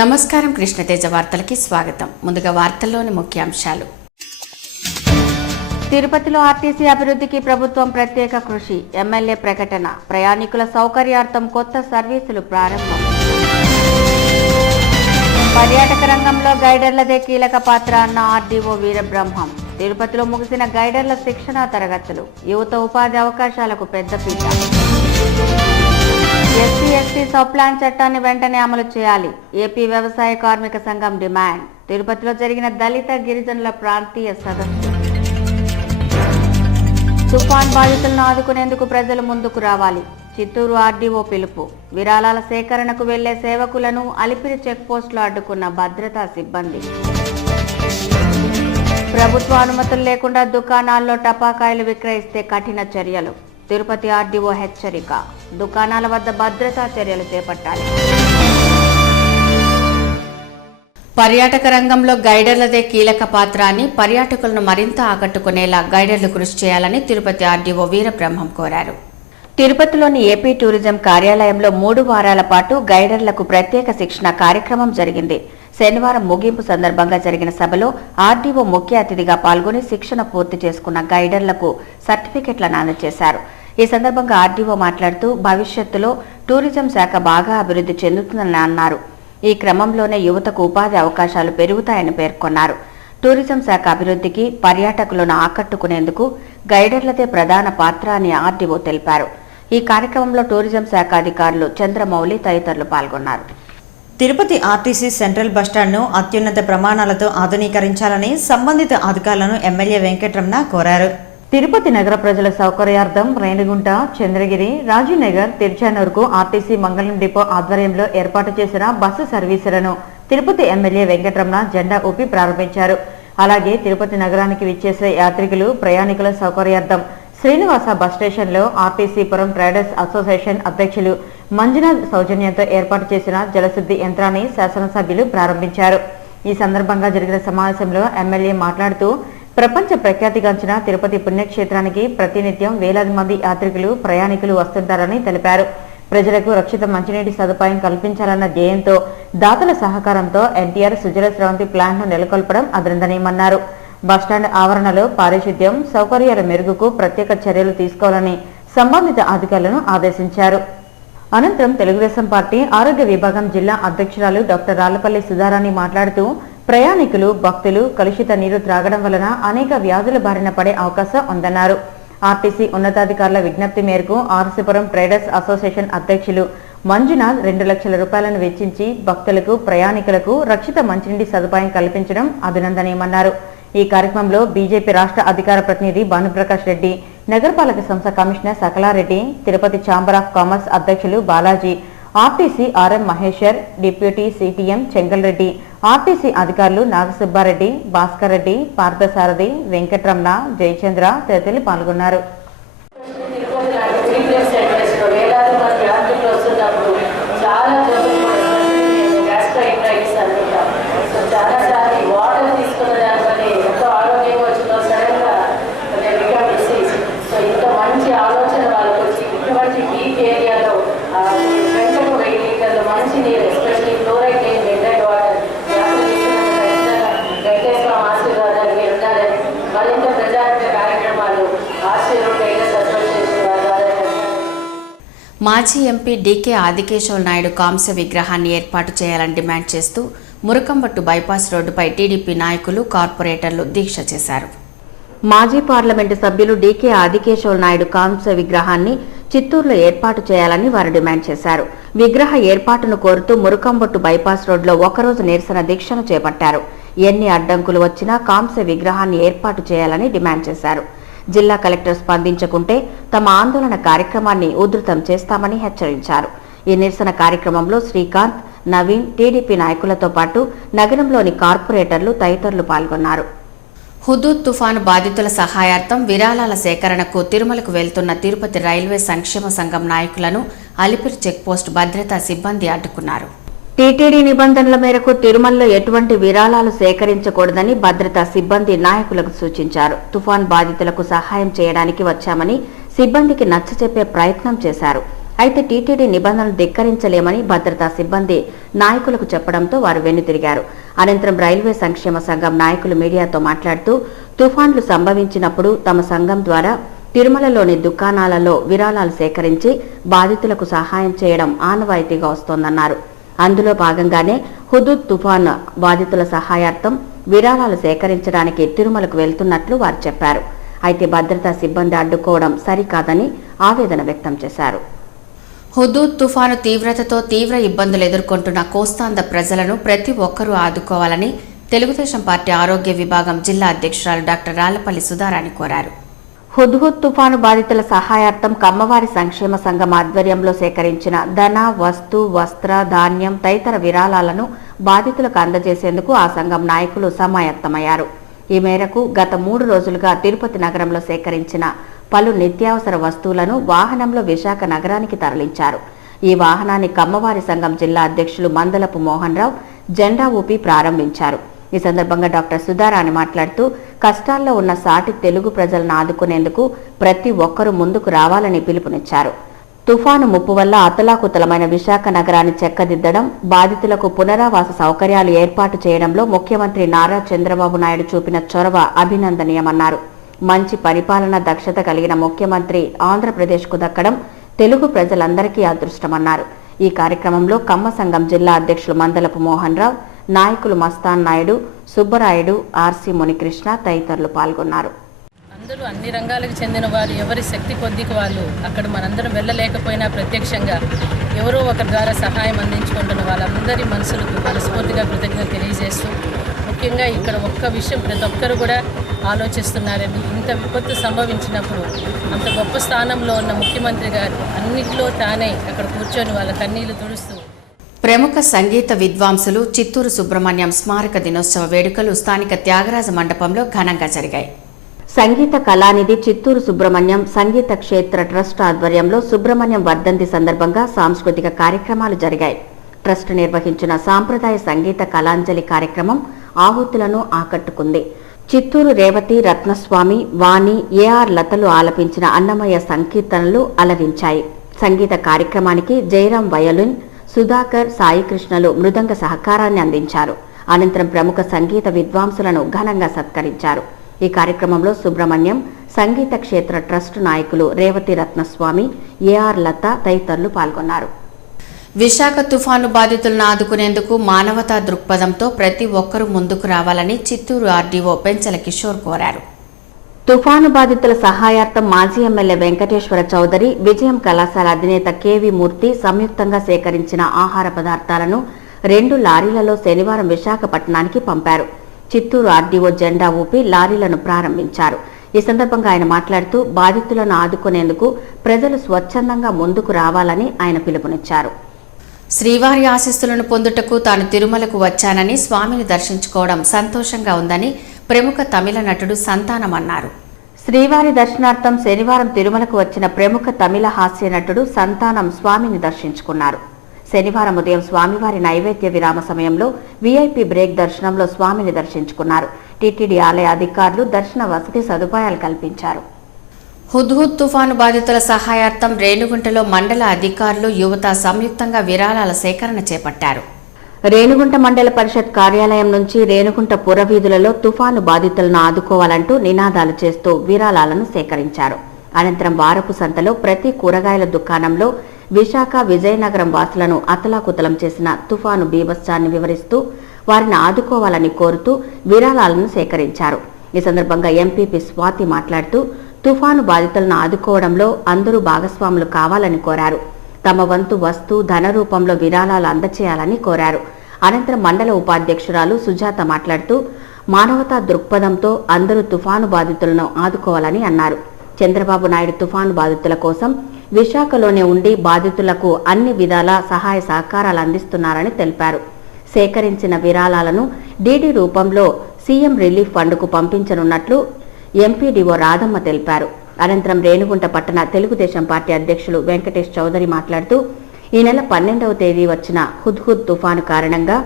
నమస్కారం. కృష్ణతేజ వార్తలకి స్వాగతం. ముందుగా వార్తల్లోని ముఖ్యాంశాలు. తిరుపతిలో ఆర్టీసీ అభివృద్ధికి ప్రభుత్వం ప్రత్యేక కృషి. ఎమ్మెల్యే ప్రకటన. ప్రయాణికుల సౌకర్యార్థం కొత్త సర్వీసులు ప్రారంభం. పర్యాటక రంగంలో గైడర్లదే కీలక పాత్ర అన్న ఆర్డీఓ వీరబ్రహ్మం. తిరుపతిలో ముగిసిన గైడర్ల శిక్షణా తరగతులు. యువత ఉపాధి అవకాశాలకు పెద్దపీట. ఎస్సీ ఎస్టీ సబ్ప్లాన్ చట్టాన్ని వెంటనే అమలు చేయాలి. ఏపీ వ్యవసాయ కార్మిక సంఘం డిమాండ్. తిరుపతిలో జరిగిన దళిత గిరిజనుల ప్రాంతీయ సదస్సు. తుఫాన్ బాధితులను ఆదుకునేందుకు ప్రజలు ముందుకు రావాలి. చిత్తూరు ఆర్డీఓ పిలుపు. విరాళాల సేకరణకు వెళ్లే సేవకులను అలిపిరి చెక్పోస్టులో అడ్డుకున్న భద్రతా సిబ్బంది. ప్రభుత్వ అనుమతులు లేకుండా దుకాణాల్లో టపాకాయలు విక్రయిస్తే కఠిన చర్యలు. తిరుపతి ఆర్డీఓ హెచ్చరిక. దుకాణాల వద్ద భద్రతా చర్యలు చేపట్టాలి. పర్యాటక రంగంలో గైడర్లదే కీలక పాత్ర అని, పర్యాటకులను మరింత ఆకట్టుకునేలా గైడర్లు కృషి చేయాలని తిరుపతి ఆర్డీఓ వీరబ్రహ్మం కోరారు. తిరుపతిలోని ఏపీ టూరిజం కార్యాలయంలో 3 వారాల పాటు గైడర్లకు ప్రత్యేక శిక్షణ కార్యక్రమం జరిగింది. శనివారం ముగింపు సందర్భంగా జరిగిన సభలో ఆర్డీఓ ముఖ్య అతిథిగా పాల్గొని శిక్షణ పూర్తి చేసుకున్న గైడర్లకు సర్టిఫికెట్లను అందజేశారు. ఈ సందర్భంగా ఆర్డీఓ మాట్లాడుతూ భవిష్యత్తులో టూరిజం శాఖ బాగా అభివృద్ధి చెందుతుందని అన్నారు. ఈ క్రమంలోనే యువతకు ఉపాధి అవకాశాలు పెరుగుతాయని పేర్కొన్నారు. టూరిజం శాఖ అభివృద్ధికి పర్యాటకులను ఆకట్టుకునేందుకు గైడర్లదే ప్రధాన పాత్ర అని ఆర్డీఓ తెలిపారు. ఈ కార్యక్రమంలో టూరిజం శాఖ అధికారులు చంద్రమౌళి తదితరులు పాల్గొన్నారు. తిరుపతి ఆర్టీసీ సెంట్రల్ బస్టాండ్ను అత్యున్నత ప్రమాణాలతో ఆధునీకరించాలని సంబంధిత అధికారులను ఎమ్మెల్యే వెంకటరమణ కోరారు. తిరుపతి నగర ప్రజల సౌకర్యార్థం రేణిగుంట, చంద్రగిరి, రాజీనగర్, తిరుచానూరుకు ఆర్టీసీ మంగళం డిపో ఆధ్వర్యంలో ఏర్పాటు చేసిన బస్సు సర్వీసులను తిరుపతి ఎమ్మెల్యే వెంకటరమణ జెండా ఊపి ప్రారంభించారు. అలాగే తిరుపతి నగరానికి విచ్చేసే యాత్రికులు, ప్రయాణికుల సౌకర్యార్థం శ్రీనివాస బస్ స్టేషన్లో ఆర్టీసీ పురం ట్రేడర్స్ అసోసియేషన్ అధ్యక్షులు మంజునాథ్ సౌజన్యంతో ఏర్పాటు చేసిన జలశుద్ధి యంత్రాన్ని శాసనసభ్యులు ప్రారంభించారు. ఈ సందర్భంగా జరిగిన సమావేశంలో ఎమ్మెల్యే మాట్లాడుతూ ప్రపంచ ప్రఖ్యాతిగాంచిన తిరుపతి పుణ్యక్షేత్రానికి ప్రతినిత్యం వేలాది మంది యాత్రికులు, ప్రయాణికులు వస్తుంటారని తెలిపారు. ప్రజలకు రక్షిత మంచినీటి సదుపాయం కల్పించాలన్న ధ్యేయంతో దాతల సహకారంతో ఎన్టీఆర్ సుజల స్రవంతి ప్లాంట్ను నెలకొల్పడం అభినందనీయమన్నారు. బస్టాండ్ ఆవరణలో పారిశుద్ధ్యం, సౌకర్యాల మెరుగుకు ప్రత్యేక చర్యలు తీసుకోవాలని సంబంధిత అధికారులను ఆదేశించారు. అనంతరం తెలుగుదేశం పార్టీ ఆరోగ్య విభాగం జిల్లా అధ్యక్షురాలు డాక్టర్ రాళ్లపల్లి సుధారాణి మాట్లాడుతూ ప్రయాణికులు, భక్తులు కలుషిత నీరు త్రాగడం వలన అనేక వ్యాధుల బారిన పడే అవకాశం ఉందన్నారు. ఆర్టీసీ ఉన్నతాధికారుల విజ్ఞప్తి మేరకు ఆర్సీపురం ట్రేడర్స్ అసోసియేషన్ అధ్యక్షులు మంజునాథ్ 2 లక్షల రూపాయలను వెచ్చించి భక్తులకు, ప్రయాణికులకు రక్షిత మంచినీటి సదుపాయం కల్పించడం అభినందనీయమన్నారు. ఈ కార్యక్రమంలో బీజేపీ రాష్ట్ర అధికార ప్రతినిధి భానుప్రకాష్ రెడ్డి, నగరపాలక సంస్థ commissioner Sakalareddy, Tirupati chamber of commerce అధ్యక్షులు Balaji, RTC RM Maheshwar, deputy CTM Chengalreddy, RTC అధికారులు నాగసుబ్బారెడ్డి, భాస్కర్ రెడ్డి, పార్థసారథి, వెంకటరమణ, జయచంద్ర తదితరులు పాల్గొన్నారు. మాజీ ఎంపీ డీకే ఆదికేశవ నాయుడు కాంస్య విగ్రహాన్ని ఏర్పాటు చేయాలని డిమాండ్ చేస్తూ మురకంబట్టు బైపాస్ రోడ్డుపై టీడీపీ నాయకులు, కార్పొరేటర్లు దీక్ష చేశారు. మాజీ పార్లమెంటు సభ్యులు డీకే ఆదికేశవ నాయుడు కాంస్య విగ్రహాన్ని చిత్తూరులో ఏర్పాటు చేయాలని వారు డిమాండ్ చేశారు. విగ్రహ ఏర్పాటును కోరుతూ మురకంబట్టు బైపాస్ రోడ్లో ఒకరోజు నిరసన దీక్షను చేపట్టారు. ఎన్ని అడ్డంకులు వచ్చినా కాంస్య విగ్రహాన్ని ఏర్పాటు చేయాలని డిమాండ్ చేశారు. జిల్లా కలెక్టర్ స్పందించకుంటే తమ ఆందోళన కార్యక్రమాన్ని ఉధృతం చేస్తామని హెచ్చరించారు. ఈ నిరసన కార్యక్రమంలో శ్రీకాంత్, నవీన్, టీడీపీ నాయకులతో పాటు నగరంలోని కార్పొరేటర్లు తదితరులు పాల్గొన్నారు. హుదూద్ తుఫాను బాధితుల సహాయార్థం విరాళాల సేకరణకు తిరుమలకు వెళ్తున్న తిరుపతి రైల్వే సంక్షేమ సంఘం నాయకులను అలిపిరి చెక్పోస్ట్ భద్రతా సిబ్బంది అడ్డుకున్నారు. టీటీడీ నిబంధనల మేరకు తిరుమలలో ఎటువంటి విరాళాలు సేకరించకూడదని భద్రతా సిబ్బంది నాయకులకు సూచించారు. తుఫాన్ బాధితులకు సహాయం చేయడానికి వచ్చామని సిబ్బందికి నచ్చచెప్పే ప్రయత్నం చేశారు. అయితే టీటీడీ నిబంధనలు ధిక్కరించలేమని భద్రతా సిబ్బంది నాయకులకు చెప్పడంతో వారు వెన్నుతిరిగారు. అనంతరం రైల్వే సంక్షేమ సంఘం నాయకులు మీడియాతో మాట్లాడుతూ తుఫాన్లు సంభవించినప్పుడు తమ సంఘం ద్వారా తిరుమలలోని దుకాణాలలో విరాళాలు సేకరించి బాధితులకు సహాయం చేయడం ఆనవాయితీగా వస్తోందన్నారు. అందులో భాగంగానే హుదూద్ తుఫాన్ బాధితుల సహాయార్థం విరాళాలు సేకరించడానికి తిరుమలకు వెళ్తున్నట్లు వారు చెప్పారు. అయితే భద్రతా సిబ్బంది అడ్డుకోవడం సరికాదని ఆవేదన వ్యక్తం చేశారు. హుదూద్ తుఫాను తీవ్రతతో తీవ్ర ఇబ్బందులు ఎదుర్కొంటున్న కోస్తాంధ్ర ప్రజలను ప్రతి ఒక్కరూ ఆదుకోవాలని తెలుగుదేశం పార్టీ ఆరోగ్య విభాగం జిల్లా అధ్యక్షురాలు డాక్టర్ రాళ్లపల్లి సుధారాణి కోరారు. హుద్హుద్ తుఫాను బాధితుల సహాయార్థం కమ్మవారి సంక్షేమ సంఘం ఆధ్వర్యంలో సేకరించిన ధన, వస్తు, వస్త్ర, ధాన్యం తదితర విరాళాలను బాధితులకు అందజేసేందుకు ఆ సంఘం నాయకులు సమాయత్తమయ్యారు. ఈ మేరకు గత 3 రోజులుగా తిరుపతి నగరంలో సేకరించిన పలు నిత్యావసర వస్తువులను వాహనంలో విశాఖ నగరానికి తరలించారు. ఈ వాహనాన్ని కమ్మవారి సంఘం జిల్లా అధ్యక్షులు మందలపు మోహన్ రావు జెండా ఊపి ప్రారంభించారు. ఈ సందర్భంగా డాక్టర్ సుధారాణి మాట్లాడుతూ కష్టాల్లో ఉన్న సాటి తెలుగు ప్రజలను ఆదుకునేందుకు ప్రతి ఒక్కరూ ముందుకు రావాలని పిలుపునిచ్చారు. తుఫాను ముప్పు వల్ల అతలాకుతలమైన విశాఖ నగరాన్ని చెక్కదిద్దడం, బాధితులకు పునరావాస సౌకర్యాలు ఏర్పాటు చేయడంలో ముఖ్యమంత్రి నారా చంద్రబాబు నాయుడు చూపిన చొరవ అభినందనీయమన్నారు. మంచి పరిపాలన దక్షత కలిగిన ముఖ్యమంత్రి ఆంధ్రప్రదేశ్కు దక్కడం తెలుగు ప్రజలందరికీ అదృష్టమన్నారు. ఈ కార్యక్రమంలో కమ్మ సంఘం జిల్లా అధ్యక్షులు మందలపు మోహన్ రావు, నాయకులు మస్తాన్ నాయుడు, సుబ్బరాయుడు, ఆర్సి మునికృష్ణ తదితరులు పాల్గొన్నారు. అందరూ అన్ని రంగాలకు చెందిన వారు ఎవరి శక్తి కొద్దికి వాళ్ళు అక్కడ మనందరం వెళ్ళలేకపోయినా ప్రత్యక్షంగా ఎవరో ఒకరి ద్వారా సహాయం అందించుకుంటున్న వాళ్ళందరి మనసులకు మనస్ఫూర్తిగా కృతజ్ఞత తెలియజేస్తూ, ముఖ్యంగా ఇక్కడ ఒక్క విషయం ప్రతి ఒక్కరు కూడా ఆలోచిస్తున్నారండి. ఇంత విపత్తు సంభవించినప్పుడు అంత గొప్ప స్థానంలో ఉన్న ముఖ్యమంత్రి గారు అన్నిటిలో తానే అక్కడ కూర్చొని వాళ్ళ కన్నీళ్లు తుడుస్తూ. ప్రముఖ సంగీత విద్వాంసులు చిత్తూరు సుబ్రహ్మణ్యం స్మారక దినోత్సవ వేడుకలు స్థానిక త్యాగరాజ మండపంలో ఘనంగా జరిగాయి. సంగీత కళానిధి చిత్తూరు సుబ్రహ్మణ్యం సంగీత క్షేత్ర ట్రస్ట్ ఆధ్వర్యంలో సుబ్రహ్మణ్యం వర్ధంతి సందర్భంగా సాంస్కృతిక కార్యక్రమాలు జరిగాయి. ట్రస్ట్ నిర్వహించిన సాంప్రదాయ సంగీత కళాంజలి కార్యక్రమం ఆహుతులను ఆకట్టుకుంది. చిత్తూరు రేవతి, రత్నస్వామి, వాణి, ఏఆర్ లతలు ఆలపించిన అన్నమయ్య సంకీర్తనలు అలరించాయి. సంగీత కార్యక్రమానికి జయరాం వయోలిన్, సుధాకర్, సాయికృష్ణలు మృదంగ సహకారాన్ని అందించారు. అనంతరం ప్రముఖ సంగీత విద్వాంసులను ఘనంగా సత్కరించారు. ఈ కార్యక్రమంలో సుబ్రహ్మణ్యం సంగీత క్షేత్ర ట్రస్ట్ నాయకులు రేవతి, రత్నస్వామి, ఏఆర్ లత తదితరులు పాల్గొన్నారు. విశాఖ తుఫాను బాధితులను ఆదుకునేందుకు మానవతా దృక్పథంతో ప్రతి ఒక్కరూ ముందుకు రావాలని చిత్తూరు ఆర్డీఓ పెంచల కిషోర్ కోరారు. తుఫాను బాధితుల సహాయార్థం మాజీ ఎమ్మెల్యే వెంకటేశ్వర చౌదరి, విజయం కళాశాల అధినేత కేవీ మూర్తి సంయుక్తంగా సేకరించిన ఆహార పదార్థాలను 2 లారీలలో శనివారం విశాఖపట్నానికి పంపారు. చిత్తూరు ఆర్డీఓ జెండా ఊపి లారీలను ప్రారంభించారు. ఈ సందర్భంగా ఆయన మాట్లాడుతూ బాధితులను ఆదుకునేందుకు ప్రజలు స్వచ్ఛందంగా ముందుకు రావాలని ఆయన పిలుపునిచ్చారు. శ్రీవారి ఆశీస్సులను పొందుటకు తాను తిరుమలకు వచ్చానని, స్వామిని దర్శించుకోవడం సంతోషంగా ఉందని ప్రముఖ తమిళ నటుడు సంతానం అన్నారు. శ్రీవారి దర్శనార్థం శనివారం తిరుమలకు వచ్చిన ప్రముఖ తమిళ హాస్య నటుడు సంతానం స్వామిని దర్శించుకున్నారు. శనివారం ఉదయం స్వామివారి నైవేద్య విరామ సమయంలో వీఐపీ బ్రేక్ దర్శనంలో స్వామిని దర్శించుకున్నారు. టీటీడీ ఆలయ అధికారులు దర్శన వసతి సదుపాయాలు కల్పించారు. హుద్హుద్ తుఫాను బాధితుల సహాయార్థం రేణిగుంటలో మండల అధికారులు, యువత సంయుక్తంగా విరాళాల సేకరణ చేపట్టారు. రేణిగుంట మండల పరిషత్ కార్యాలయం నుంచి రేణిగుంట పురవీధులలో తుఫాను బాధితులను ఆదుకోవాలంటూ నినాదాలు చేస్తూ విరాళాలను సేకరించారు. అనంతరం వారపు సంతలో ప్రతి కూరగాయల దుకాణంలో విశాఖ, విజయనగరం వాసులను అతలాకుతలం చేసిన తుఫాను బీభత్సాన్ని వివరిస్తూ వారిని ఆదుకోవాలని కోరుతూ విరాళాలను సేకరించారు. ఈ సందర్భంగా ఎంపీపీ స్వాతి మాట్లాడుతూ తుఫాను బాధితులను ఆదుకోవడంలో అందరూ భాగస్వాములు కావాలని కోరారు. తమ వంతు వస్తు, ధన రూపంలో విరాళాలు అందచేయాలని కోరారు. అనంతరం మండల ఉపాధ్యక్షురాలు సుజాత మాట్లాడుతూ మానవతా దృక్పథంతో అందరూ తుఫాను బాధితులను ఆదుకోవాలని అన్నారు. చంద్రబాబు నాయుడు తుఫాను బాధితుల కోసం విశాఖలోనే ఉండి బాధితులకు అన్ని విధాల సహాయ సహకారాలు అందిస్తున్నారని తెలిపారు. సేకరించిన విరాళాలను డీడీ రూపంలో సీఎం రిలీఫ్ ఫండ్కు పంపించనున్నట్లు ఎంపీడీఓ రాధమ్మ తెలిపారు. అనంతరం రేణిగుంట పట్టణ తెలుగుదేశం పార్టీ అధ్యక్షులు వెంకటేష్ చౌదరి మాట్లాడుతూ ఈ నెల 12వ తేదీ వచ్చిన హుద్హుద్ తుఫాను కారణంగా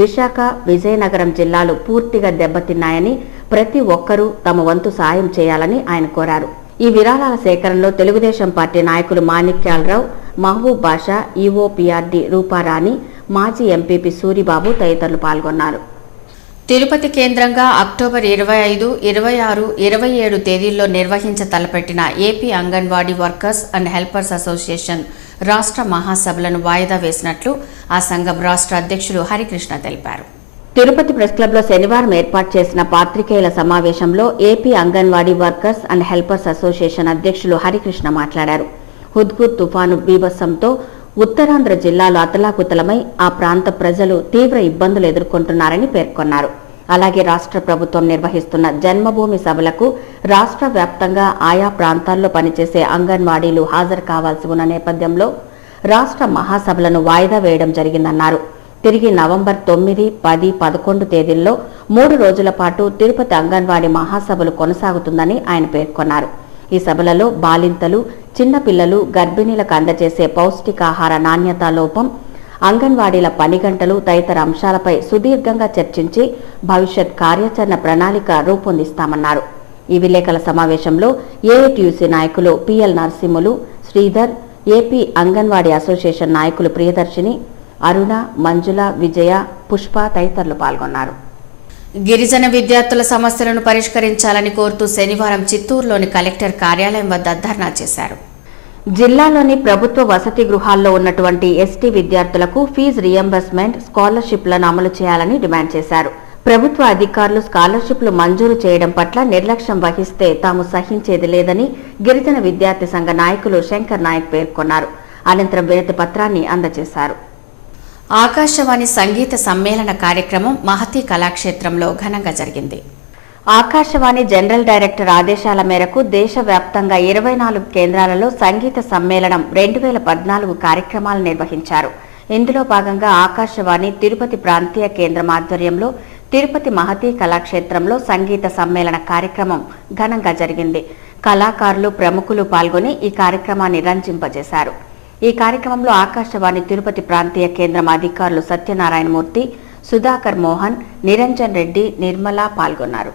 విశాఖ, విజయనగరం జిల్లాలు పూర్తిగా దెబ్బతిన్నాయని, ప్రతి ఒక్కరూ తమ వంతు సాయం చేయాలని ఆయన కోరారు. ఈ విరాళాల సేకరణలో తెలుగుదేశం పార్టీ నాయకులు మాణిక్యాలరావు, మహబూబ్ బాషా, ఈఓపీఆర్డీ రూపారాణి, మాజీ ఎంపీపీ సూరిబాబు తదితరులు పాల్గొన్నారు. తిరుపతి కేంద్రంగా అక్టోబర్ 25, 26, 27 తేదీల్లో నిర్వహించ తలపెట్టిన AP anganwadi workers and helpers association రాష్ట్ర మహాసభలను వాయిదా వేసినట్లు ఆ సంఘం రాష్ట్ర అధ్యక్షులు హరికృష్ణ తెలిపారు. తిరుపతి ప్రెస్ క్లబ్లో శనివారం ఏర్పాటు చేసిన పాత్రికేయుల సమావేశంలో AP anganwadi workers and helpers association అధ్యక్షులు హరికృష్ణ మాట్లాడారు. హుద్హుద్ తుఫాను బీభత్సంతో ఉత్తరాంధ్ర జిల్లాలో అతలాకుతలమై ఆ ప్రాంత ప్రజలు తీవ్ర ఇబ్బందులు ఎదుర్కొంటున్నారని పేర్కొన్నారు. అలాగే రాష్ట్ర ప్రభుత్వం నిర్వహిస్తున్న జన్మభూమి సభలకు రాష్ట్ర వ్యాప్తంగా ఆయా ప్రాంతాల్లో పనిచేసే అంగన్వాడీలు హాజరు కావాల్సి ఉన్న నేపథ్యంలో రాష్ట్ర మహాసభలను వాయిదా వేయడం జరిగిందన్నారు. తిరిగి నవంబర్ 9, 10, 11 తేదీల్లో 3 రోజుల పాటు తిరుపతి అంగన్వాడీ మహాసభలు కొనసాగుతుందని ఆయన పేర్కొన్నారు. ఈ సభలలో బాలింతలు, చిన్నపిల్లలు, గర్భిణీలకు అందజేసే పౌష్టికాహార నాణ్యత లోపం, అంగన్వాడీల పని గంటలు తదితర అంశాలపై సుదీర్ఘంగా చర్చించి భవిష్యత్ కార్యాచరణ ప్రణాళిక రూపొందిస్తామన్నారు. ఈ విలేకరుల సమావేశంలో ఏఐటీయూసీ నాయకులు PL Narasimhulu, Sridhar, AP Anganwadi association నాయకులు ప్రియదర్శిని, అరుణ, మంజుల, విజయ, పుష్ప తదితరులు పాల్గొన్నారు. గిరిజన విద్యార్థుల సమస్యలను పరిష్కరించాలని కోరుతూ శనివారం చిత్తూరులోని కలెక్టర్ కార్యాలయం వద్ద ధర్నా చేశారు. జిల్లాలోని ప్రభుత్వ వసతి గృహాల్లో ఉన్నటువంటి ఎస్టీ విద్యార్థులకు ఫీజు రియంబర్స్మెంట్, స్కాలర్షిప్లను అమలు చేయాలని డిమాండ్ చేశారు. ప్రభుత్వ అధికారులు స్కాలర్షిప్లు మంజూరు చేయడం పట్ల నిర్లక్ష్యం వహిస్తే తాము సహించేది లేదని గిరిజన విద్యార్థి సంఘ నాయకులు శంకర్ నాయక్ పేర్కొన్నారు. అనంతరం వినతి పత్రాన్ని అందజేశారు. ఆకాశవాణి సంగీత సమ్మేళన కార్యక్రమం మహతి కళాక్షేత్రంలో ఘనంగా జరిగింది. ఆకాశవాణి జనరల్ డైరెక్టర్ ఆదేశాల మేరకు దేశవ్యాప్తంగా 24 కేంద్రాలలో సంగీత సమ్మేళనం 2014 కార్యక్రమాలు నిర్వహించారు. ఇందులో భాగంగా ఆకాశవాణి తిరుపతి ప్రాంతీయ కేంద్రం ఆధ్వర్యంలో తిరుపతి మహతి కళాక్షేత్రంలో సంగీత సమ్మేళన కార్యక్రమం ఘనంగా జరిగింది. కళాకారులు, ప్రముఖులు పాల్గొని ఈ కార్యక్రమాన్ని రంజింపజేశారు. ఈ కార్యక్రమంలో ఆకాశవాణి తిరుపతి ప్రాంతీయ కేంద్రం అధికారులు సత్యనారాయణమూర్తి, సుధాకర్ మోహన్, నిరంజన్ రెడ్డి, నిర్మల పాల్గొన్నారు.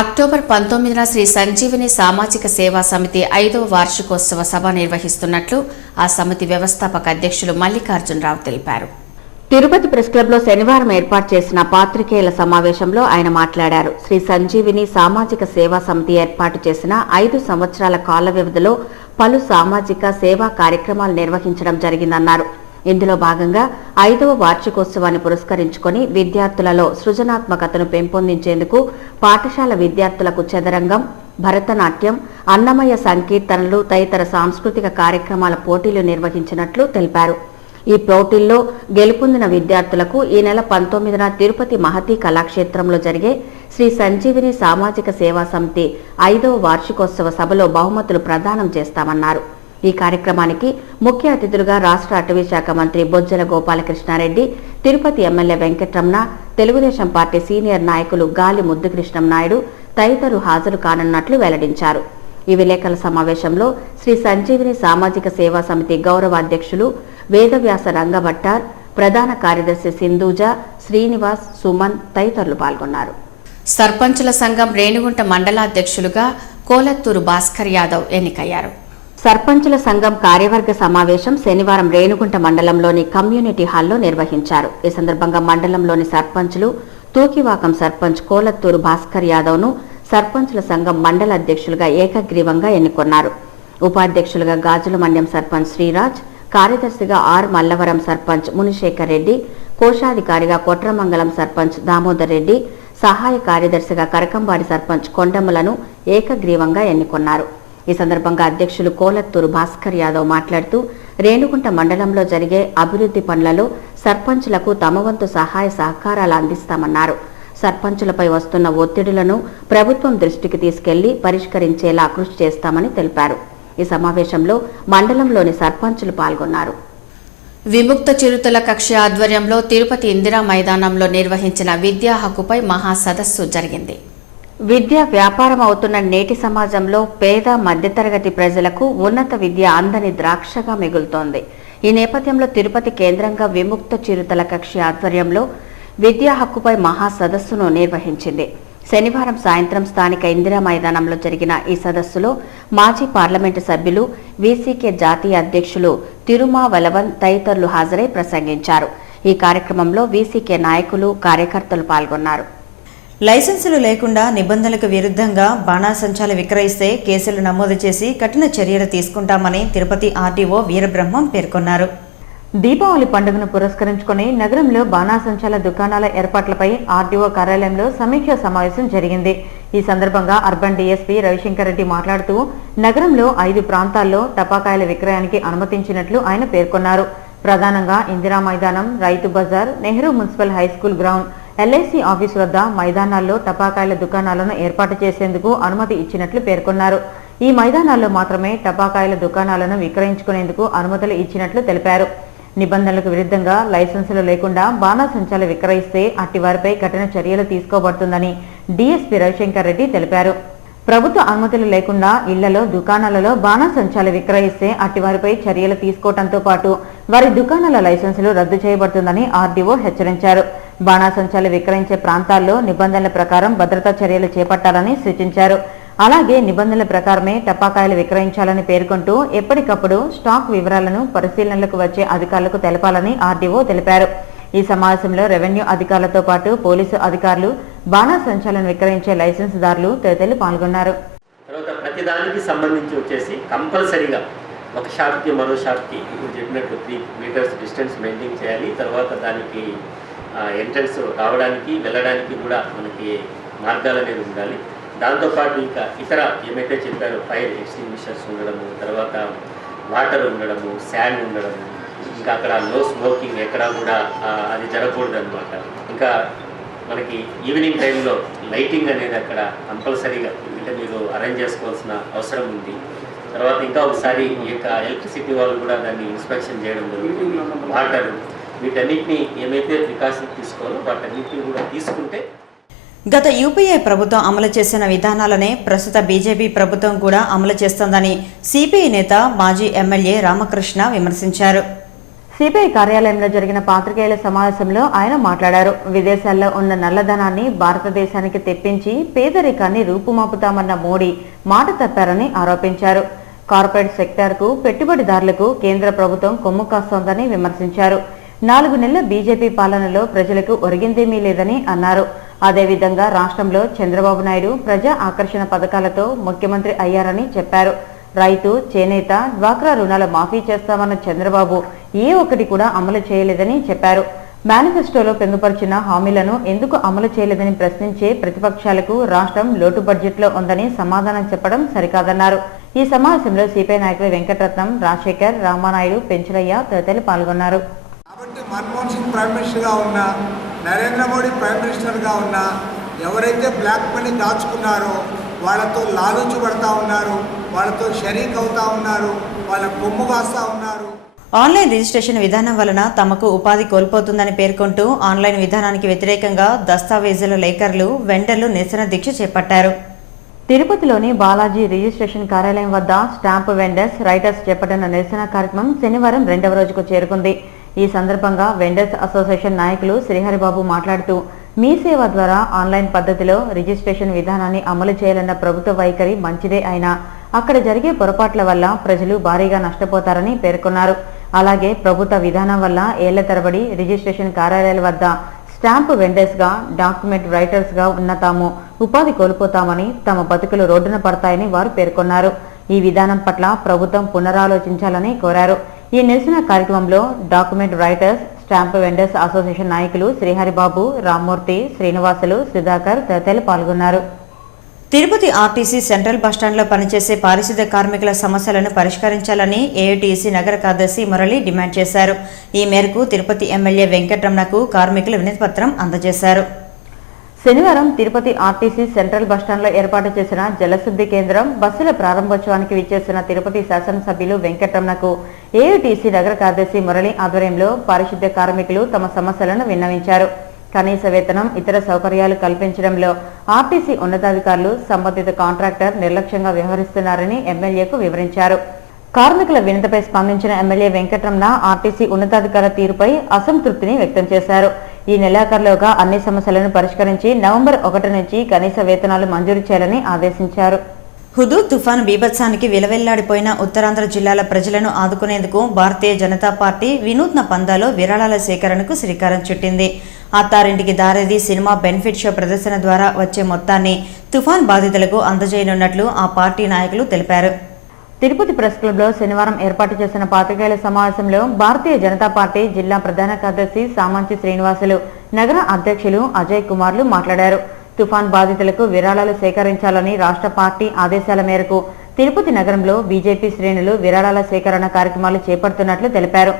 అక్టోబర్ 19న శ్రీ సంజీవిని సామాజిక సేవా సమితి 5వ వార్షికోత్సవ సభ నిర్వహిస్తున్నట్లు ఆ సమితి వ్యవస్థాపక అధ్యక్షులు మల్లికార్జునరావు తెలిపారు. తిరుపతి ప్రెస్ క్లబ్లో శనివారం ఏర్పాటు చేసిన పాత్రికేయుల సమావేశంలో ఆయన మాట్లాడారు. శ్రీ సంజీవిని సామాజిక సేవా సమితి ఏర్పాటు చేసిన 5 సంవత్సరాల కాల వ్యవధిలో పలు సామాజిక సేవా కార్యక్రమాలు నిర్వహించడం జరిగిందన్నారు. ఇందులో భాగంగా 5వ వార్షికోత్సవాన్ని పురస్కరించుకొని విద్యార్థులలో సృజనాత్మకతను పెంపొందించేందుకు పాఠశాల విద్యార్థులకు చదరంగం, భరతనాట్యం, అన్నమయ్య సంకీర్తనలు తదితర సాంస్కృతిక కార్యక్రమాల పోటీలు నిర్వహించినట్లు తెలిపారు. ఈ పోటీల్లో గెలుపొందిన విద్యార్థులకు ఈ నెల 19న తిరుపతి మహతి కళాక్షేత్రంలో జరిగే శ్రీ సంజీవిని సామాజిక సేవా సమితి 5వ వార్షికోత్సవ సభలో బహుమతులు ప్రదానం చేస్తామన్నారు. ఈ కార్యక్రమానికి ముఖ్య అతిథులుగా రాష్ట్ర అటవీ శాఖ మంత్రి Bojjala Gopalakrishna Reddy, Tirupati MLA Venkataramana, Telugu Desam party senior నాయకులు గాలి ముద్దుకృష్ణం నాయుడు తదితరులు హాజరు కానున్నట్లు వెల్లడించారు. ఈ విలేకరుల సమావేశంలో శ్రీ సంజీవిని సామాజిక సేవా సమితి గౌరవ అధ్యక్షులు వేదవ్యాస రంగభట్టార్, ప్రధాన కార్యదర్శి సింధూజ, శ్రీనివాస్, సుమన్ తదితరులు పాల్గొన్నారు. సర్పంచుల సంఘం రేణిగుంట మండలాధ్యక్షులుగా కోలత్తూరు భాస్కర్ యాదవ్ ఎన్నికయ్యారు. సర్పంచుల సంఘం కార్యవర్గ సమావేశం శనివారం రేణిగుంట మండలంలోని కమ్యూనిటీ హాల్లో నిర్వహించారు. ఈ సందర్భంగా మండలంలోని సర్పంచులు తూకివాకం సర్పంచ్ కోలత్తూరు భాస్కర్ యాదవ్ను సర్పంచుల సంఘం మండల అధ్యక్షులుగా ఏకగ్రీవంగా ఎన్నుకున్నారు. ఉపాధ్యక్షులుగా గాజుల మండ్యం సర్పంచ్ శ్రీరాజ్, కార్యదర్శిగా ఆర్ మల్లవరం సర్పంచ్ మునిశేఖర్ రెడ్డి, కోశాధికారిగా కొట్రమంగళం సర్పంచ్ దామోదర్ రెడ్డి, సహాయ కార్యదర్శిగా కరకంబాడి సర్పంచ్ కొండమ్మలను ఏకగ్రీవంగా ఎన్నుకున్నారు. ఈ సందర్భంగా అధ్యక్షులు కోలత్తూరు భాస్కర్ యాదవ్ మాట్లాడుతూ రేణుగుంట మండలంలో జరిగే అభివృద్ధి పనులలో సర్పంచులకు తమ వంతు సహాయ సహకారాలు అందిస్తామన్నారు. సర్పంచులపై వస్తున్న ఒత్తిడులను ప్రభుత్వం దృష్టికి తీసుకెళ్లి పరిష్కరించేలా కృషి చేస్తామని తెలిపారు. ఈ సమావేశంలో మండలంలోని సర్పంచులు పాల్గొన్నారు. విముక్త చిరుతల కక్ష ఆధ్వర్యంలో తిరుపతి ఇందిరా మైదానంలో నిర్వహించిన విద్యా హక్కుపై మహా సదస్సు జరిగింది. విద్య వ్యాపారం అవుతున్న నేటి సమాజంలో పేద మధ్యతరగతి ప్రజలకు ఉన్నత విద్య అందని ద్రాక్షగా మిగులుతోంది. ఈ నేపథ్యంలో తిరుపతి కేంద్రంగా విముక్త చిరుతల కక్ష ఆధ్వర్యంలో విద్యా హక్కుపై మహా సదస్సును నిర్వహించింది. శనివారం సాయంత్రం స్థానిక ఇందిరా మైదానంలో జరిగిన ఈ సదస్సులో మాజీ పార్లమెంటు సభ్యులు, వీసీకే జాతీయ అధ్యక్షులు, తిరుమా వలవన్ తదితరులు హాజరై ప్రసంగించారు. ఈ కార్యక్రమంలో వీసీకే నాయకులు, కార్యకర్తలు పాల్గొన్నారు. లైసెన్సులు లేకుండా నిబంధనలకు విరుద్ధంగా బాణాసంచాలు విక్రయిస్తే కేసులు నమోదు చేసి కఠిన చర్యలు తీసుకుంటామని తిరుపతి ఆర్టీఓ వీరబ్రహ్మం పేర్కొన్నారు. దీపావళి పండుగను పురస్కరించుకుని నగరంలో బాణాసంచాల దుకాణాల ఏర్పాట్లపై ఆర్టీఓ కార్యాలయంలో సమీక్షా సమావేశం జరిగింది. ఈ సందర్భంగా అర్బన్ డీఎస్పీ రవిశంకర్ రెడ్డి మాట్లాడుతూ నగరంలో 5 ప్రాంతాల్లో టపాకాయల విక్రయానికి అనుమతించినట్లు ఆయన పేర్కొన్నారు. ప్రధానంగా ఇందిరా మైదానం, రైతు బజార్, Nehru municipal high school ground, LIC office వద్ద మైదానాల్లో టపాకాయల దుకాణాలను ఏర్పాటు చేసేందుకు అనుమతి ఇచ్చినట్లు పేర్కొన్నారు. ఈ మైదానాల్లో మాత్రమే టపాకాయల దుకాణాలను విక్రయించుకునేందుకు అనుమతులు ఇచ్చినట్లు తెలిపారు. నిబంధనలకు విరుద్ధంగా లైసెన్సులు లేకుండా బాణాసంచాలు విక్రయిస్తే అట్టివారిపై కఠిన చర్యలు తీసుకోబడుతుందని డీఎస్పీ రవిశంకర్ రెడ్డి తెలిపారు. ప్రభుత్వ అనుమతులు లేకుండా ఇళ్లలో, దుకాణాలలో బాణాసంచాలు విక్రయిస్తే అట్టివారిపై చర్యలు తీసుకోవడంతో పాటు వారి దుకాణాల లైసెన్సులు రద్దు చేయబడుతుందని ఆర్డీఓ హెచ్చరించారు. బాణాసంచాలు విక్రయించే ప్రాంతాల్లో నిబంధనల ప్రకారం భద్రతా చర్యలు చేపట్టాలని సూచించారు. అలాగే నిబంధనల ప్రకారమే టపాకాయలు విక్రయించాలని పేర్కొంటూ ఎప్పటికప్పుడు స్టాక్ వివరాలను పరిశీలనలకు వచ్చే అధికారులకు తెలపాలని ఆర్డీఓ తెలిపారు. ఈ సమావేశంలో రెవెన్యూ అధికారులతో పాటు పోలీసు అధికారులు, బాణాసంచాలను విక్రయించే లైసెన్సుదారులు తదితరులు పాల్గొన్నారు. తర్వాత ప్రతి దానికి సంబంధించి వచ్చేసి కంపల్సరీగా ఒక షాప్కి మరో షాప్కి ఇప్పుడు చెప్పినట్టు 3 మీటర్స్ డిస్టెన్స్ మెయింటైన్ చేయాలి. తర్వాత దానికి ఎంట్రన్స్ రావడానికి వెళ్ళడానికి కూడా మనకి మార్గాలు అనేది ఉండాలి. దాంతోపాటు ఇంకా ఇతర ఏమైతే చెప్పారో ఫైర్ ఎక్స్టింగ్విషర్స్ ఉండడము, తర్వాత వాటర్ ఉండడము, శాండ్ ఉండడము, ఇంకా అక్కడ నో స్మోకింగ్ ఎక్కడా కూడా అది జరగకూడదు అనమాట. ఇంకా మనకి ఈవినింగ్ టైంలో లైటింగ్ అనేది అక్కడ కంపల్సరీగా అంటే మీరు అరేంజ్ చేసుకోవాల్సిన అవసరం ఉంది. తర్వాత ఇంకా ఒకసారి ఈ యొక్క ఎలక్ట్రిసిటీ వాళ్ళు కూడా దాన్ని ఇన్స్పెక్షన్ చేయడం జరుగుతుంది. వాటర్ వీటన్నిటిని ఏమైతే ప్రికాషన్ తీసుకోవాలో వాటన్నిటిని కూడా తీసుకుంటే గత యూపీఏ ప్రభుత్వం అమలు చేసిన విధానాలనే ప్రస్తుత బీజేపీ ప్రభుత్వం కూడా అమలు చేస్తోందని సిపిఐ నేత, మాజీ ఎమ్మెల్యే రామకృష్ణ విమర్శించారు. సిపిఐ కార్యాలయంలో జరిగిన పాత్రికేయుల సమావేశంలో ఆయన మాట్లాడారు. విదేశాల్లో ఉన్న నల్లధనాన్ని భారతదేశానికి తెప్పించి పేదరికాన్ని రూపుమాపుతామన్న మోడీ మాట తప్పారని ఆరోపించారు. కార్పొరేట్ సెక్టార్కు, పెట్టుబడిదారులకు కేంద్ర ప్రభుత్వం కొమ్ము కాస్తోందని విమర్శించారు. 4 నెలల బీజేపీ పాలనలో ప్రజలకు ఒరిగిందేమీ లేదని అన్నారు. అదేవిధంగా రాష్ట్రంలో చంద్రబాబు నాయుడు ప్రజా ఆకర్షణ పథకాలతో ముఖ్యమంత్రి అయ్యారని చెప్పారు. రైతు, చేనేత, డ్వాక్రా రుణాల మాఫీ చేస్తామన్న చంద్రబాబు ఏ ఒక్కటి కూడా అమలు చేయలేదని చెప్పారు. మేనిఫెస్టోలో పొందుపరిచిన హామీలను ఎందుకు అమలు చేయలేదని ప్రశ్నించే ప్రతిపక్షాలకు రాష్ట్రం లోటు బడ్జెట్లో ఉందని సమాధానం చెప్పడం సరికాదన్నారు. ఈ సమావేశంలో సిపిఐ నాయకులు వెంకటరత్నం, రాజశేఖర్, రామానాయుడు, పెంచులయ్య తదితరులు పాల్గొన్నారు. కాబట్టి మన్మోహన్ సింగ్ ప్రైమ్ మినిస్టర్గా ఉన్నా, నరేంద్ర మోడీ ప్రైమ్ మినిస్టర్గా ఉన్నా ఎవరైతే బ్లాక్ మనీ దాచుకున్నారో వాళ్ళతో లాలూచి పడతా ఉన్నారు, వాళ్ళతో షరీక్ అవుతా ఉన్నారు, వాళ్ళ కొమ్ము కాస్తా ఉన్నారు. ఆన్లైన్ రిజిస్ట్రేషన్ విధానం వలన తమకు ఉపాధి కోల్పోతుందని పేర్కొంటూ ఆన్లైన్ విధానానికి వ్యతిరేకంగా దస్తావేజుల లేఖర్లు, వెండర్లు నిరసన దీక్ష చేపట్టారు. తిరుపతిలోని బాలాజీ రిజిస్ట్రేషన్ కార్యాలయం వద్ద స్టాంపు వెండర్స్, రైటర్స్ చేపట్టిన నిరసన కార్యక్రమం శనివారం 2వ రోజుకు చేరుకుంది. ఈ సందర్భంగా వెండర్స్ అసోసియేషన్ నాయకులు శ్రీహరిబాబు మాట్లాడుతూ, మీ సేవ ద్వారా ఆన్లైన్ పద్ధతిలో రిజిస్ట్రేషన్ విధానాన్ని అమలు చేయాలన్న ప్రభుత్వ వైఖరి మంచిదే అయినా అక్కడ జరిగే పొరపాట్ల వల్ల ప్రజలు భారీగా నష్టపోతారని పేర్కొన్నారు. అలాగే ప్రభుత్వ విధానం వల్ల ఏళ్ల తరబడి రిజిస్ట్రేషన్ కార్యాలయాల వద్ద స్టాంపు వెండర్స్ గా, డాక్యుమెంట్ రైటర్స్ గా ఉన్న తాము ఉపాధి కోల్పోతామని, తమ బతుకులు రోడ్డున పడతాయని వారు పేర్కొన్నారు. ఈ విధానం పట్ల ప్రభుత్వం పునరాలోచించాలని కోరారు. ఈ నిరసన కార్యక్రమంలో document writers, stamp vendors association నాయకులు శ్రీహరిబాబు, రామ్మూర్తి, శ్రీనివాసులు, సుధాకర్ తదితరులు పాల్గొన్నారు. తిరుపతి ఆర్టీసీ సెంట్రల్ బస్టాండ్లో పనిచేసే పారిశుద్ధ్య కార్మికుల సమస్యలను పరిష్కరించాలని ఏఐటీసీ నగర కార్యదర్శి మురళి డిమాండ్ చేశారు. ఈ మేరకు తిరుపతి ఎమ్మెల్యే వెంకటరమణకు కార్మికులు వినతిపత్రం అందజేశారు. శనివారం తిరుపతి ఆర్టీసీ సెంట్రల్ బస్టాండ్లో ఏర్పాటు చేసిన జలశుద్ధి కేంద్రం, బస్సుల ప్రారంభోత్సవానికి విచ్చేసిన తిరుపతి శాసనసభ్యులు వెంకటరమణకు ఏఐటీసీ నగర కార్యదర్శి మురళి ఆధ్వర్యంలో పారిశుద్ధ్య కార్మికులు తమ సమస్యలను విన్నవించారు. కనీస వేతనం, ఇతర సౌకర్యాలు కల్పించడంలో ఆర్టీసీ ఉన్నతాధికారులు, సంబంధిత కాంట్రాక్టర్ నిర్లక్ష్యంగా వ్యవహరిస్తున్నారని ఎమ్మెల్యేకు వివరించారు. కార్మికుల వినతిపై స్పందించిన ఎమ్మెల్యే వెంకటరమణ ఆర్టీసీ ఉన్నతాధికారుల తీరుపై అసంతృప్తిని వ్యక్తం చేశారు. ఈ నెలాఖరులోగా అన్ని సమస్యలను పరిష్కరించి నవంబర్ 1 నుంచి కనీస వేతనాలు మంజూరు చేయాలని ఆదేశించారు. హుదూద్ తుఫాను బీభత్సానికి విలవెల్లాడిపోయిన ఉత్తరాంధ్ర జిల్లాల ప్రజలను ఆదుకునేందుకు భారతీయ జనతా పార్టీ వినూత్న పందాలో విరాళాల సేకరణకు శ్రీకారం చుట్టింది. Attarintiki Daredi cinema benefit show ప్రదర్శన ద్వారా వచ్చే మొత్తాన్ని తుఫాన్ బాధితులకు అందజేయనున్నట్లు ఆ పార్టీ నాయకులు తెలిపారు. తిరుపతి ప్రెస్ క్లబ్లో శనివారం ఏర్పాటు చేసిన పాత్రికేయుల సమావేశంలో భారతీయ జనతా పార్టీ జిల్లా ప్రధాన కార్యదర్శి సామంచి శ్రీనివాసులు, నగర అధ్యక్షులు అజయ్ కుమార్లు మాట్లాడారు. తుఫాన్ బాధితులకు విరాళాలు సేకరించాలని రాష్ట్ర పార్టీ ఆదేశాల మేరకు తిరుపతి నగరంలో బీజేపీ శ్రేణులు విరాళాల సేకరణ కార్యక్రమాలు చేపడుతున్నట్లు తెలిపారు.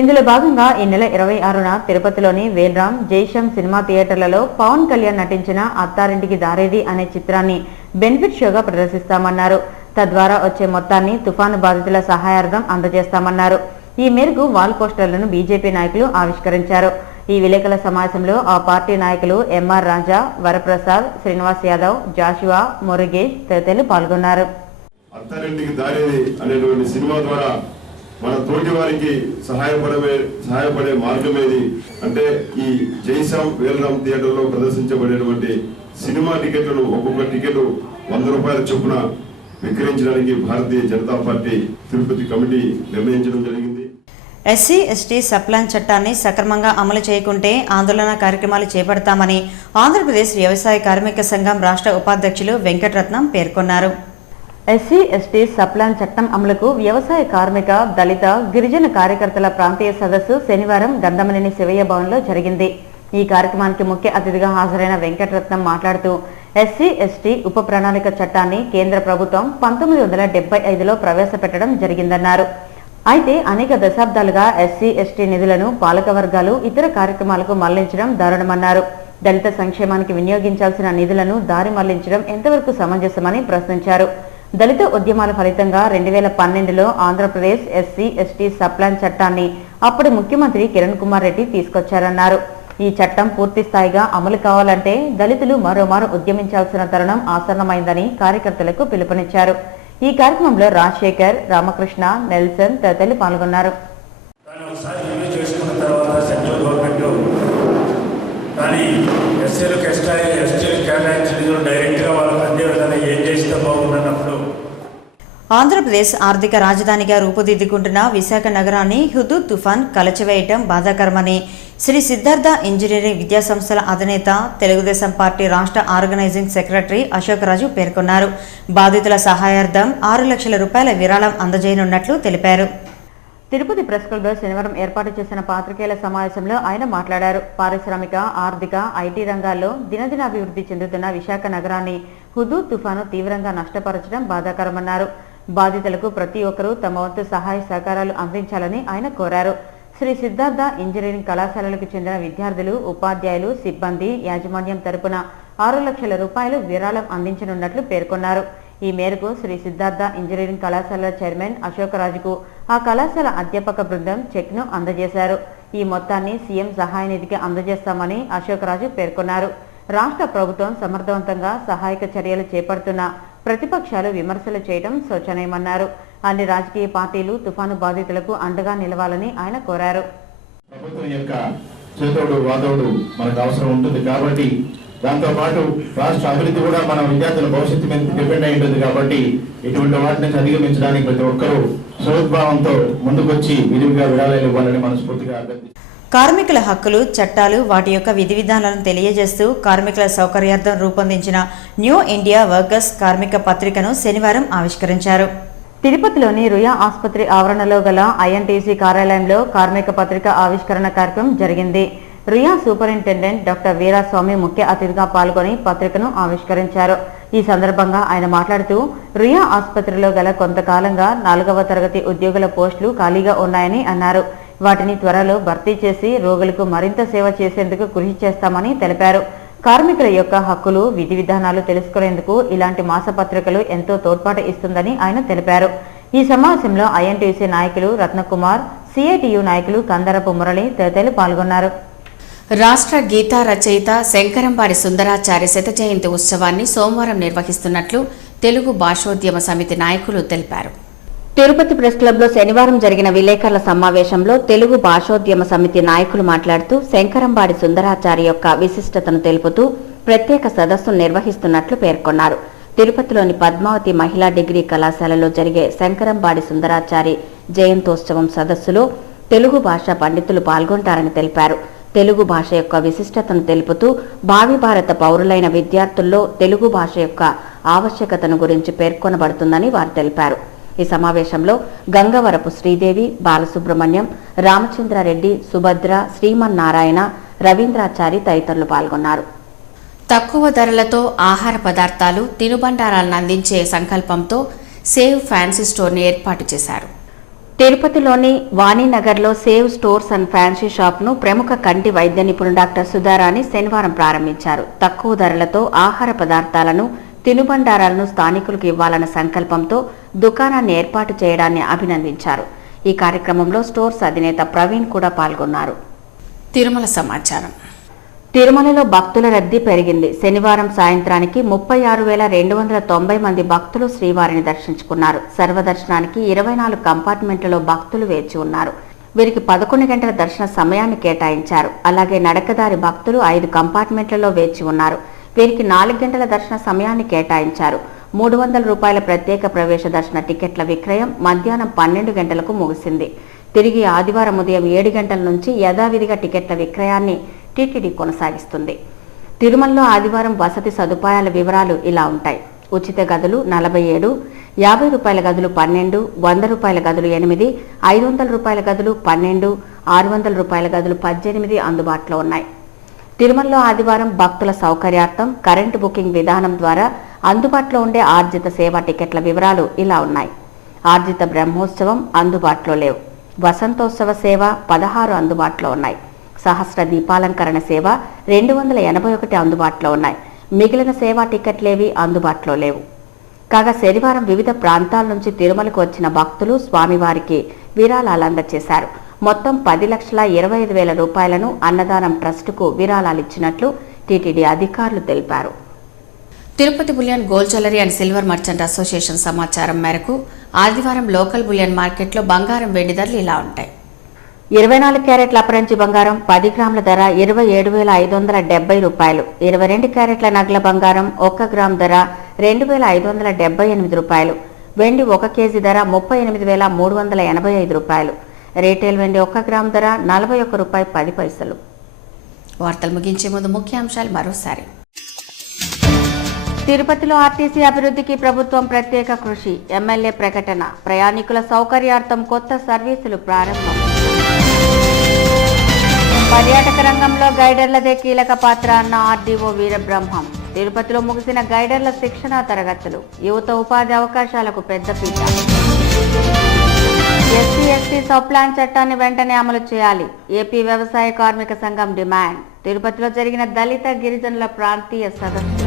ఇందులో భాగంగా ఈ నెల 26న తిరుపతిలోని వేల్రామ్ జైశం సినిమా థియేటర్లలో పవన్ కళ్యాణ్ నటించిన అత్తారింటికి దారేది అనే చిత్రాన్ని బెనిఫిట్ షోగా ప్రదర్శిస్తామన్నారు. తద్వారా వచ్చే మొత్తాన్ని తుఫాను బాధితుల సహాయార్థం అందజేస్తామన్నారు. ఈ మేరకు వాల్ పోస్టర్లను బీజేపీ నాయకులు ఆవిష్కరించారు. ఈ విలేకరుల సమావేశంలో ఆ పార్టీ నాయకులు ఎంఆర్ రాజా, వరప్రసాద్, శ్రీనివాస్ యాదవ్, జాషువా, మురుగేష్ తదితరులు పాల్గొన్నారు. అత్తారింటికి దారేది అనేటువంటి సినిమా ద్వారా మన తోటి వారికి సహాయపడే మార్గం ఏది అంటే ఈ జైసాం వేలరామ్ థియేటర్లో ప్రదర్శించబడేటువంటి సినిమా టికెట్లను ఒక్కొక్క టికెట్ 100 రూపాయల చొప్పున విక్రయించడానికి భారతీయ జనతా పార్టీ తిరుపతి కమిటీ నిర్ణయించడం జరిగింది. ఎస్సీ ఎస్టీ సప్లాన్ చట్టాన్ని సక్రమంగా అమలు చేయకుంటే ఆందోళన కార్యక్రమాలు చేపడతామని ఆంధ్రప్రదేశ్ వ్యవసాయ కార్మిక సంఘం రాష్ట్ర ఉపాధ్యక్షులు వెంకటరత్నం పేర్కొన్నారు. ఎస్సీ ఎస్టీ సప్లాన్ చట్టం అమలుకు వ్యవసాయ కార్మిక, దళిత, గిరిజన కార్యకర్తల ప్రాంతీయ సదస్సు శనివారం గంధమనేని శివయ్య భవన్లో జరిగింది. ఈ కార్యక్రమానికి ముఖ్య అతిథిగా హాజరైన వెంకటరత్నం మాట్లాడుతూ ఎస్సీ ఎస్టీ ఉప ప్రణాళిక చట్టాన్ని కేంద్ర ప్రభుత్వం 1975లో ప్రవేశపెట్టడం జరిగిందన్నారు. అయితే అనేక దశాబ్దాలుగా ఎస్సీ ఎస్టీ నిధులను పాలక వర్గాలు ఇతర కార్యక్రమాలకు మళ్లించడం దారుణమన్నారు. దళిత సంక్షేమానికి వినియోగించాల్సిన నిధులను దారి మళ్లించడం ఎంతవరకు సమంజసమని ప్రశ్నించారు. దళిత ఉద్యమాల ఫలితంగా 2012లో ఆంధ్రప్రదేశ్ ఎస్సీ ఎస్టీ సప్లాన్ చట్టాన్ని అప్పటి ముఖ్యమంత్రి కిరణ్ కుమార్ రెడ్డి తీసుకొచ్చారన్నారు. ఈ చట్టం పూర్తి స్థాయిగా అమలు కావాలంటే దళితులు మరోమారు ఉద్యమించాల్సిన తరుణం ఆసన్నమైందని కార్యకర్తలకు పిలుపునిచ్చారు. ఈ కార్యక్రమంలో రాజశేఖర్, రామకృష్ణ, నెల్సన్ తదితరులు పాల్గొన్నారు. ఆంధ్రప్రదేశ్ ఆర్థిక రాజధానిగా రూపుదిద్దుకుంటున్న విశాఖ నగరాన్ని హుదూద్ తుఫాన్ కలచివేయటం బాధాకరమని శ్రీ సిద్ధార్థ ఇంజనీరింగ్ విద్యాసంస్థల అధినేత, తెలుగుదేశం పార్టీ రాష్ట్ర ఆర్గనైజింగ్ సెక్రటరీ అశోక్ రాజు పేర్కొన్నారు. బాధితుల సహాయార్థం 6 లక్షల రూపాయల విరాళం అందజేయనున్నట్లు తెలిపారు. తిరుపతి ప్రెస్ క్లబ్లో శనివారం ఏర్పాటు చేసిన పాత్రికేయుల సమావేశంలో ఆయన మాట్లాడారు. పారిశ్రామిక, ఆర్థిక, ఐటీ రంగాల్లో దినదినాభివృద్ధి చెందుతున్న విశాఖ నగరాన్ని హుదూద్ తుఫాను తీవ్రంగా నష్టపరచడం బాధాకరమన్నారు. బాధితులకు ప్రతి ఒక్కరూ తమ వంతు సహాయ సహకారాలు అందించాలని ఆయన కోరారు. శ్రీ సిద్ధార్థ ఇంజనీరింగ్ కళాశాలలకు చెందిన విద్యార్థులు, ఉపాధ్యాయులు, సిబ్బంది, యాజమాన్యం తరపున 6 లక్షల రూపాయలు విరాళం అందించనున్నట్లు పేర్కొన్నారు. ఈ మేరకు శ్రీ సిద్ధార్థ ఇంజనీరింగ్ కళాశాల చైర్మన్ అశోక్ రాజుకు ఆ కళాశాల అధ్యాపక బృందం చెక్ను అందజేశారు. ఈ మొత్తాన్ని సీఎం సహాయ నిధికి అందజేస్తామని అశోక్ రాజు పేర్కొన్నారు. రాష్ట్ర ప్రభుత్వం సమర్థవంతంగా సహాయక చర్యలు చేపడుతున్న ప్రతిపక్షాలు విమర్శలు చేయడం శోచనీయమన్నారు. అన్ని రాజకీయ పార్టీలు తుఫాను బాధితులకు అండగా నిలవాలని ఆయన కోరారు. ప్రభుత్వం యొక్క చేతోడు వాదోడు మనకు అవసరం ఉంటుంది కాబట్టి దాంతో పాటు రాష్ట్ర అభివృద్ధి కూడా మన విద్యార్థుల భవిష్యత్తు మీద డిపెండ్ అయి ఉంటుంది కాబట్టి ఇటువంటి వాటి నుంచి అధిగమించడానికి ప్రతి ఒక్కరూ సోద్భావంతో ముందుకొచ్చి విరివిగా విరాళాలు ఇవ్వాలని మనస్ఫూర్తిగా అభ్యర్థిస్తున్నాను. కార్మికుల హక్కులు, చట్టాలు, వాటి యొక్క విధి విధానాలను తెలియజేస్తూ కార్మికుల సౌకర్యార్థం రూపొందించిన న్యూ ఇండియా వర్కర్స్ కార్మిక పత్రికను శనివారం ఆవిష్కరించారు. తిరుపతిలోని రుయా ఆసుపత్రి ఆవరణలో గల ఐఎన్టీసీ కార్యాలయంలో కార్మిక పత్రిక ఆవిష్కరణ కార్యక్రమం జరిగింది. రుయా సూపరింటెండెంట్ డాక్టర్ వీరాస్వామి ముఖ్య అతిథిగా పాల్గొని పత్రికను ఆవిష్కరించారు. ఈ సందర్భంగా ఆయన మాట్లాడుతూ రుయా ఆసుపత్రిలో గల కొంతకాలంగా 4వ తరగతి ఉద్యోగుల పోస్టులు ఖాళీగా ఉన్నాయని అన్నారు. వాటిని త్వరలో భర్తీ చేసి రోగులకు మరింత సేవ చేసేందుకు కృషి చేస్తామని తెలిపారు. కార్మికుల యొక్క హక్కులు, విధి విధానాలు తెలుసుకునేందుకు ఇలాంటి మాసపత్రికలు ఎంతో తోడ్పాటు ఇస్తుందని ఆయన తెలిపారు. ఈ సమావేశంలో ఐఎన్టీసీ నాయకులు రత్నకుమార్, సిఐటియు నాయకులు కందరపు మురళి తదితరులు పాల్గొన్నారు. రాష్ట్ర గీతా రచయిత శంకరంబాడి సుందరాచార్య శత జయంతి ఉత్సవాన్ని సోమవారం నిర్వహిస్తున్నట్లు తెలుగు భాషోద్యమ సమితి నాయకులు తెలిపారు. తిరుపతి ప్రెస్ క్లబ్లో శనివారం జరిగిన విలేకరుల సమావేశంలో తెలుగు భాషోద్యమ సమితి నాయకులు మాట్లాడుతూ శంకరంబాడి సుందరాచార్య యొక్క విశిష్టతను తెలుపుతూ ప్రత్యేక సదస్సును నిర్వహిస్తున్నట్లు పేర్కొన్నారు. తిరుపతిలోని పద్మావతి మహిళా డిగ్రీ కళాశాలలో జరిగే శంకరంబాడి సుందరాచారి జయంతోత్సవం సదస్సులో తెలుగు భాష పండితులు పాల్గొంటారని తెలిపారు. తెలుగు భాష యొక్క విశిష్టతను తెలుపుతూ భావి భారత పౌరులైన విద్యార్థుల్లో తెలుగు భాష యొక్క ఆవశ్యకతను గురించి పేర్కొనబడుతుందని వారు తెలిపారు. ఈ సమావేశంలో గంగవరపు శ్రీదేవి, బాలసుబ్రహ్మణ్యం, రామచంద్రారెడ్డి, సుభద్ర, శ్రీమన్నారాయణ, రవీంద్రాచారి తదితరులు పాల్గొన్నారు. తక్కువ ధరలతో ఆహార పదార్థాలు, తినుబండారాలను అందించే సంకల్పంతో సేవ్ ఫ్యాన్సీ స్టోర్ని ఏర్పాటు చేశారు. తిరుపతిలోని వాణీనగర్లో సేవ్ స్టోర్స్ అండ్ ఫ్యాన్సీ షాప్ను ప్రముఖ కంటి వైద్య నిపుణుడు డాక్టర్ సుధారాణి శనివారం ప్రారంభించారు. తక్కువ ధరలతో ఆహార పదార్థాలను, తినుబండారాలను స్థానికులకు ఇవ్వాలన్న సంకల్పంతో దుకాణాన్ని ఏర్పాటు చేయడాన్ని అభినందించారు. ఈ కార్యక్రమంలో స్టోర్స్ అధినేత ప్రవీణ్ కూడా పాల్గొన్నారు. తిరుమల సమాచారం. తిరుమలలో భక్తుల రద్దీ పెరిగింది. శనివారం సాయంత్రానికి 36,290 మంది భక్తులు శ్రీవారిని దర్శించుకున్నారు. సర్వదర్శనానికి 24 కంపార్ట్మెంట్లలో భక్తులు వేచి ఉన్నారు. వీరికి 11 గంటల దర్శన సమయాన్ని కేటాయించారు. అలాగే నడకదారి భక్తులు 5 కంపార్ట్మెంట్లలో వేచి ఉన్నారు. వీరికి 4 గంటల దర్శన సమయాన్ని కేటాయించారు. 300 రూపాయల ప్రత్యేక ప్రవేశ దర్శన టికెట్ల విక్రయం మధ్యాహ్నం 12 గంటలకు ముగిసింది. తిరిగి ఆదివారం ఉదయం 7 గంటల నుంచి యథావిధిగా టికెట్ల విక్రయాన్ని టీటీడీ కొనసాగిస్తుంది. తిరుమలలో ఆదివారం వసతి సదుపాయాల వివరాలు ఇలా ఉంటాయి. ఉచిత గదులు 47, 50 రూపాయల గదులు 12, 100 రూపాయల గదులు 8, 500 రూపాయల గదులు 12, 600 రూపాయల గదులు 18 అందుబాటులో ఉన్నాయి. తిరుమలలో ఆదివారం భక్తుల సౌకర్యార్థం కరెంటు బుకింగ్ విధానం ద్వారా అందుబాటులో ఉండే ఆర్జిత సేవా టికెట్ల వివరాలు ఇలా ఉన్నాయి. ఆర్జిత బ్రహ్మోత్సవం అందుబాటులో లేవు. వసంతోత్సవ సేవ 16 అందుబాటులో ఉన్నాయి. సహస్ర దీపాలంకరణ సేవ 281 అందుబాటులో ఉన్నాయి. మిగిలిన సేవా టికెట్లేవి అందుబాటులో లేవు. కాగా శనివారం వివిధ ప్రాంతాల నుంచి తిరుమలకు వచ్చిన భక్తులు స్వామివారికి విరాళాలు అందజేశారు. మొత్తం 10,25,000 రూపాయలను అన్నదానం ట్రస్టుకు విరాళాలు ఇచ్చినట్లు టీటీడీ అధికారులు తెలిపారు. Tirupati bullion gold jewellery and silver merchant association సమాచారం మేరకు ఆదివారం లోకల్ బులియన్ మార్కెట్లో బంగారం, వెండి ధరలు ఇలా ఉంటాయి. 24 క్యారెట్ల అపరంజి బంగారం 10 గ్రాముల ధర 27,570 రూపాయలు. 22 క్యారెట్ల నగల బంగారం 1 గ్రామ్ ధర 2,578 రూపాయలు. వెండి 1 కేజీ ధర 38,385 రూపాయలు. రీటైల్ వెండి 1 గ్రామ్ ధర 41 రూపాయి 10 పైసలు. వార్తలు ముగించే ముందు ముఖ్యాంశాలు మరోసారి. తిరుపతిలో ఆర్టీసీ అభివృద్ధికి ప్రభుత్వం ప్రత్యేక కృషి. ఎమ్మెల్యే ప్రకటన. ప్రయాణికుల సౌకర్యార్థం కొత్త సర్వీసులు ప్రారంభం. పర్యాటక రంగంలో గైడర్లదే కీలక పాత్ర అన్న ఆర్డీఓ వీరబ్రహ్మం. తిరుపతిలో ముగిసిన గైడర్ల శిక్షణా తరగతులు. యువత ఉపాధి అవకాశాలకు పెద్దపీట. ఎస్సీ సబ్ ప్లాన్ చట్టాన్ని వెంటనే అమలు చేయాలి. ఏపీ వ్యవసాయ కార్మిక సంఘం డిమాండ్. తిరుపతిలో జరిగిన దళిత గిరిజనుల ప్రాంతీయ సదస్సు.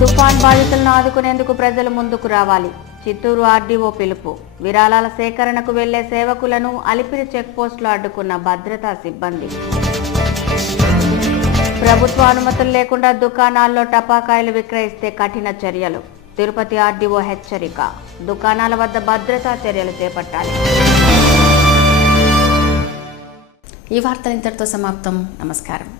తుఫాన్ బాధితులను ఆదుకునేందుకు ప్రజలు ముందుకు రావాలి. చిత్తూరు ఆర్డీఓ పిలుపు. విరాళాల సేకరణకు వెళ్లే సేవకులను అలిపిరి చెక్పోస్టులో అడ్డుకున్న భద్రతా సిబ్బంది. ప్రభుత్వ అనుమతులు లేకుండా దుకాణాల్లో టపాకాయలు విక్రయిస్తే కఠిన చర్యలు. తిరుపతి ఆర్డీఓ హెచ్చరిక. దుకాణాల వద్ద భద్రతా చర్యలు చేపట్టాలి. ఈ వార్తలు ఇంతటితో సమాప్తం. నమస్కారం.